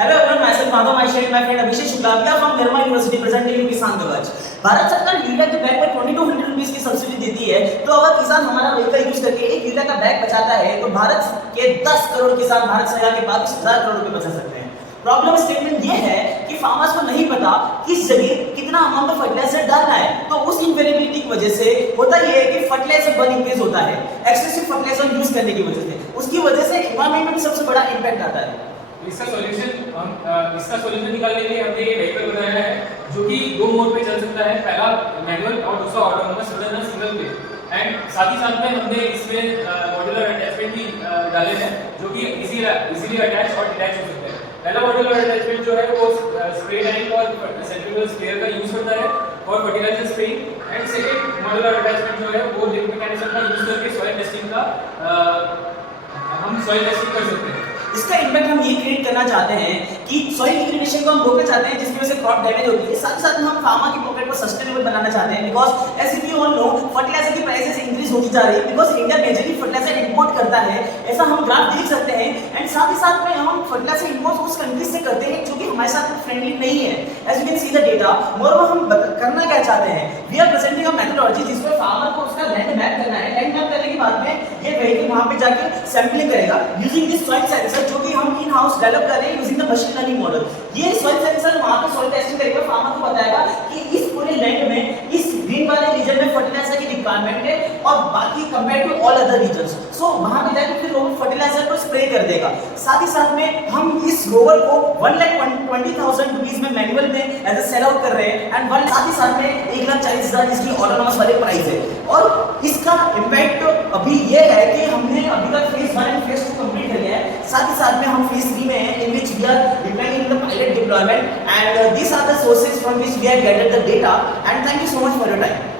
Hello everyone, myself Madhav, my share my friend Abhishek Shukla. We are from Nirma University presenting किसान कवच। भारत सरकार urea के bag पर 2200 rupees की subsidy देती है, तो अगर किसान हमारा व्हीकल यूज करके एक यूरिया का बैग बचाता है तो भारत के 10 करोड़ किसान भारत सरकार के 22,000 करोड़ रुपए बचा सकते हैं। प्रॉब्लम स्टेटमेंट ये है कि फार्मर्स को नहीं पता किस जगह कितना अमाउंट ऑफ फर्टिलाइजर डालना है, तो उस इनवेरिएबिलिटी की वजह से होता ये है कि फर्टिलाइजर बर्न इंक्रीज होता है एक्सेसिव फर्टिलाइजर यूज करने की वजह से। उसकी वजह से एनवायरनमेंट में भी सबसे बड़ा इंपैक्ट आता है। इसका सॉल्यूशन निकालने के लिए हमने ये व्हीकल बनाया है जो कि दो मोड पे चल सकता है, पहला मैनुअल और दूसरा ऑटोनोमस रनर सिंगल पे। एंड साथ ही साथ में हमने इसमें मॉड्यूलर अटैचमेंट भी डाले हैं जो कि इजीली अटैच और डिटैच हो सकते हैं। पहला मॉड्यूलर अटैचमेंट जो है वो स्प्रे टैंक और सेंट्रीफ्यूगल स्प्रेयर का यूज करता है और fertilizer spraying. And second modular attachment जो है वो लिफ्ट मैकेनिज्म का यूज करके सॉइल टेस्टिंग का हम सॉइल टेस्टिंग कर सकते हैं। इसका इम्पैक्ट हम ये क्रिएट करना चाहते हैं कि सॉइल डिग्रेडेशन को हम रोकना चाहते हैं जिसकी वजह से क्रॉप डैमेज होती है। साथ ही साथ में हम फार्मर की पॉकेट को सस्टेनेबल बनाना चाहते हैं because as you all know fertilizer की प्राइसेस इंक्रीज होती जा रही है because India majorly fertilizer import करता है, ऐसा हम ग्राफ देख सकते हैं। एंड साथ ही साथ में हम फर्टिलाइजर इंपोर्ट उस कंट्रीज से करते हैं जो कि हमारे साथ फ्रेंडली नहीं है। As you can see the data. Moreover हम करना क्या चाहते हैं, we are presenting a methodology जिसमें फार्मर को उसका लैंड मैप करना है। लैंड मैप करने के बाद में ये व्हीकल वहां पे जाके सैंपलिंग करेगा यूजिंग दिस सॉइल सेंसर जो कि हम इन हाउस डेवलप कर रहे हैं using the machine learning model. ये सॉइल सेंसर वहां पे सॉइल टेस्टिंग करेगा, फार्मर को बताएगा कि इस पूरे लैंड में इस ग्रीन वाले रीजन में फर्टिलाइजर की रिक्वायरमेंट है और बाकी compare to all other reasons. So वहां पे जाके फिर रोवर फर्टिलाइजर को स्प्रे कर देगा। साथ ही साथ में हम इस रोवर को 1,20,000 रुपीस में मैनुअल में एज अ सेल आउट कर रहे हैं एंड साथ ही साथ में 1,40,000 इसकी ऑटोनोमस वाले प्राइस है। और इसका इम्पैक्ट अभी ये है कि हमने अभी तक फेज 1 एंड फेज 2 कंप्लीट कर लिया है। साथ ही साथ में हम फेज 3 में हैं in which we are deploying the pilot deployment and these are the sources from which we have gathered the data and thank you so much for your time.